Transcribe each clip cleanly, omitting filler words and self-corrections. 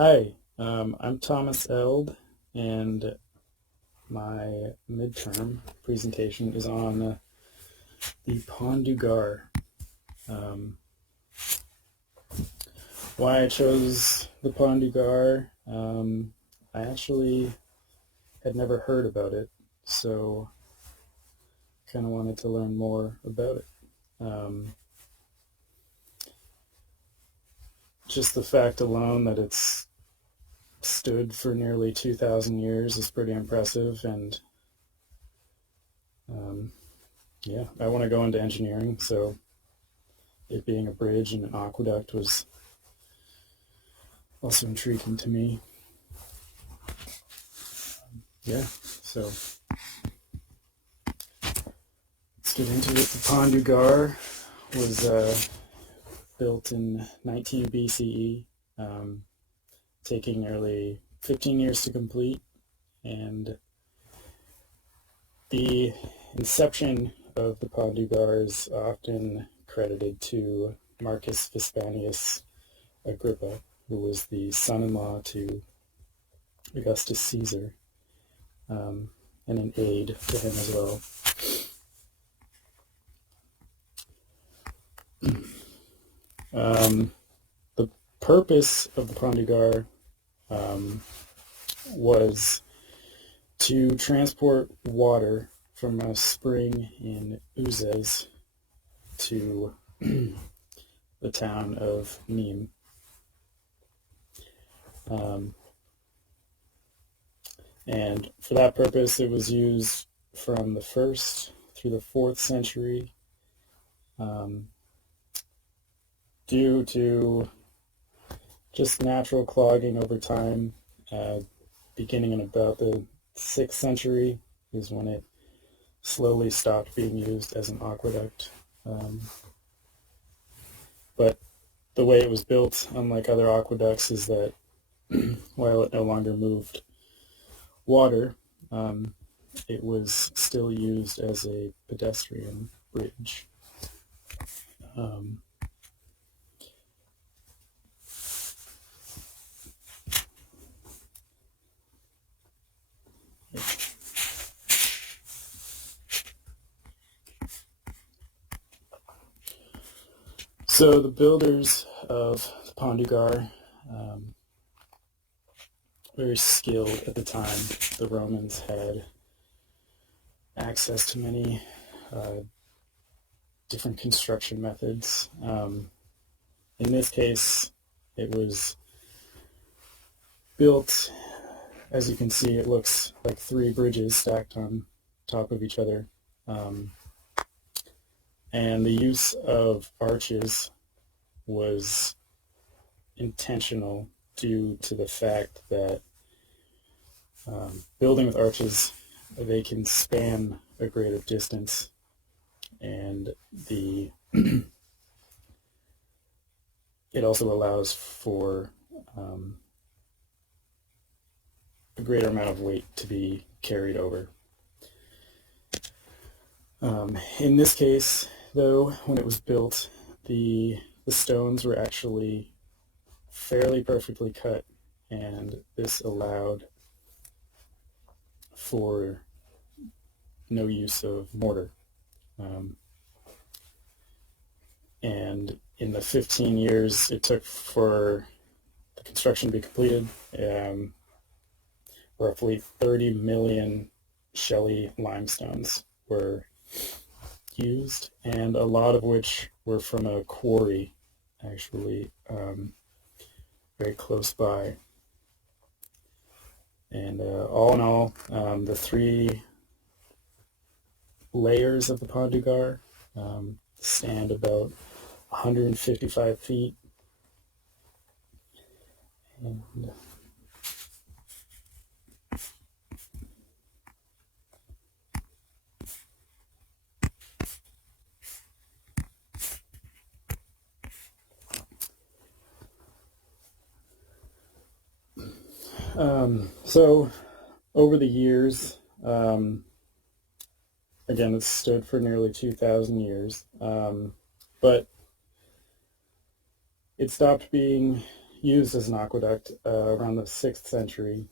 Hi, I'm Thomas Eld, and my midterm presentation is on the Pont du Gard. Um, why I chose the Pont du Gard, I actually had never heard about it, so kind of wanted to learn more about it. Just the fact alone that it's stood for nearly 2,000 years is pretty impressive, and yeah, I want to go into engineering, so it being a bridge and an aqueduct was also intriguing to me. Yeah, so let's get into it. The Pont du Gard was built in 19 BCE, taking nearly 15 years to complete, and the inception of the Pont du Gard is often credited to Marcus Vespasianus Agrippa, who was the son-in-law to Augustus Caesar, and an aide to him as well. The purpose of the Pont du Gard was to transport water from a spring in Uzes to the town of Nîmes. And for that purpose, it was used from the 1st through the 4th century, due to just natural clogging over time. Beginning in about the 6th century is when it slowly stopped being used as an aqueduct. But the way it was built, unlike other aqueducts, is that while it no longer moved water, it was still used as a pedestrian bridge. So the builders of the Pont du Gard, very skilled at the time. The Romans had access to many different construction methods. In this case, it was built, as you can see, it looks like 3 bridges stacked on top of each other. And the use of arches was intentional due to the fact that building with arches, they can span a greater distance, and it also allows for a greater amount of weight to be carried over. In this case, though, when it was built, the stones were actually fairly perfectly cut, and this allowed for no use of mortar. And in the 15 years it took for the construction to be completed, roughly 30 million Shelley limestones were used, and a lot of which were from a quarry, actually, very close by. And all in all, the 3 layers of the Pont du Gard stand about 155 feet. And so over the years, again, it's stood for nearly 2,000 years, but it stopped being used as an aqueduct around the 6th century.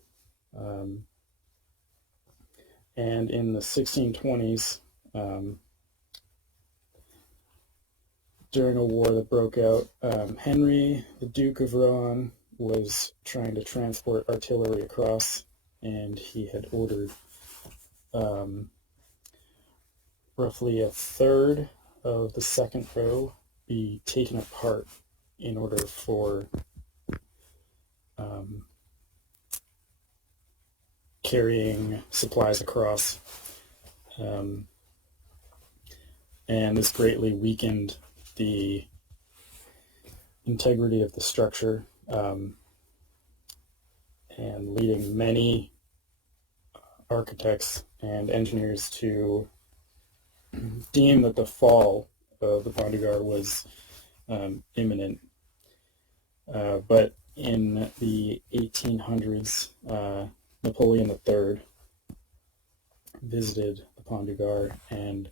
And in the 1620s, during a war that broke out, Henry, the Duke of Rohan, was trying to transport artillery across, and he had ordered roughly a third of the second row be taken apart in order for carrying supplies across. And this greatly weakened the integrity of the structure, and leading many architects and engineers to deem that the fall of the Pont du Gard was imminent. But in the 1800s, Napoleon III visited the Pont du Gard and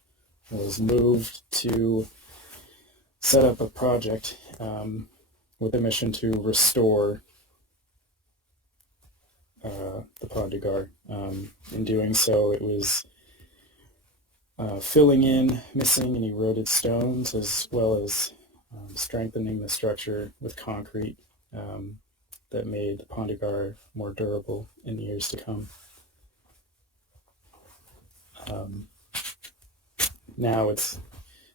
was moved to set up a project with a mission to restore the Pont du Gard. In doing so, it was filling in missing and eroded stones, as well as strengthening the structure with concrete that made the Pont du Gard more durable in the years to come. Now it's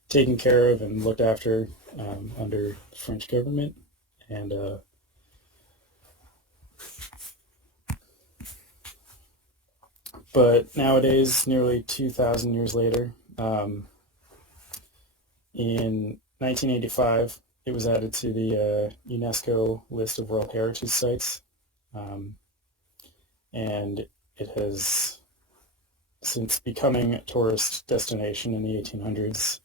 taken care of and looked after under the French government, and but nowadays, nearly 2,000 years later, in 1985, it was added to the UNESCO list of World Heritage Sites, and it has, since becoming a tourist destination in the 1800s,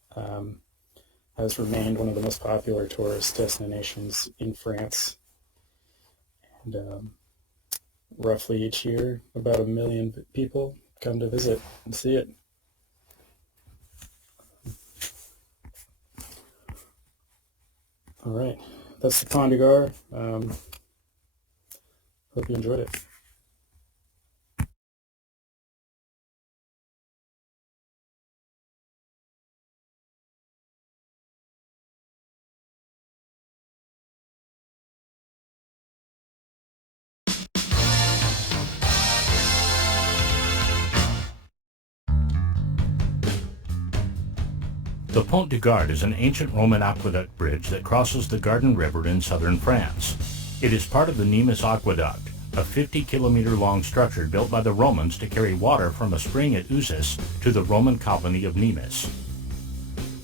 has remained one of the most popular tourist destinations in France. And roughly each year, about 1 million people come to visit and see it. All right, that's the Pont du Gard. Hope you enjoyed it. The Pont du Gard is an ancient Roman aqueduct bridge that crosses the Gardon River in southern France. It is part of the Nimes Aqueduct, a 50-kilometer-long structure built by the Romans to carry water from a spring at Uzes to the Roman colony of Nimes.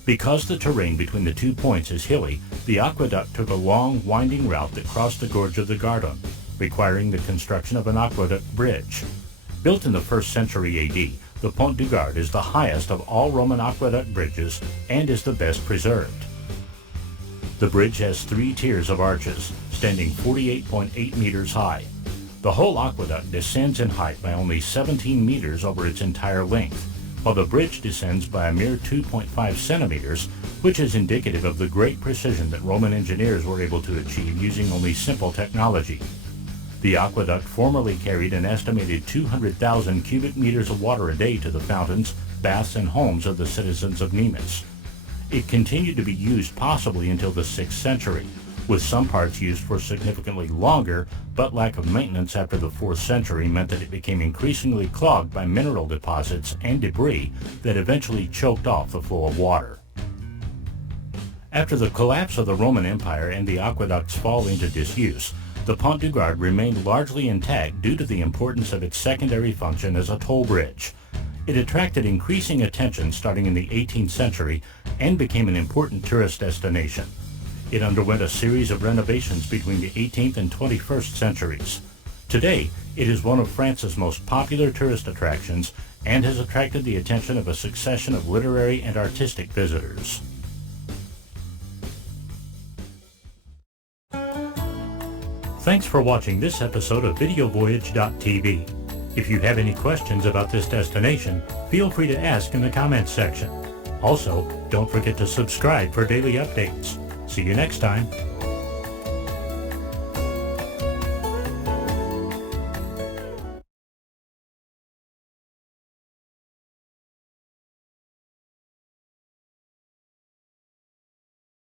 Because the terrain between the 2 points is hilly, the aqueduct took a long, winding route that crossed the gorge of the Gardon, requiring the construction of an aqueduct bridge. Built in the 1st century AD, the Pont du Gard is the highest of all Roman aqueduct bridges and is the best preserved. The bridge has 3 tiers of arches, standing 48.8 meters high. The whole aqueduct descends in height by only 17 meters over its entire length, while the bridge descends by a mere 2.5 centimeters, which is indicative of the great precision that Roman engineers were able to achieve using only simple technology. The aqueduct formerly carried an estimated 200,000 cubic meters of water a day to the fountains, baths, and homes of the citizens of Nimes. It continued to be used possibly until the 6th century, with some parts used for significantly longer, but lack of maintenance after the 4th century meant that it became increasingly clogged by mineral deposits and debris that eventually choked off the flow of water. After the collapse of the Roman Empire and the aqueduct's fall into disuse, the Pont du Gard remained largely intact due to the importance of its secondary function as a toll bridge. It attracted increasing attention starting in the 18th century and became an important tourist destination. It underwent a series of renovations between the 18th and 21st centuries. Today, it is one of France's most popular tourist attractions and has attracted the attention of a succession of literary and artistic visitors. Thanks for watching this episode of VideoVoyage.tv. If you have any questions about this destination, feel free to ask in the comments section. Also, don't forget to subscribe for daily updates. See you next time.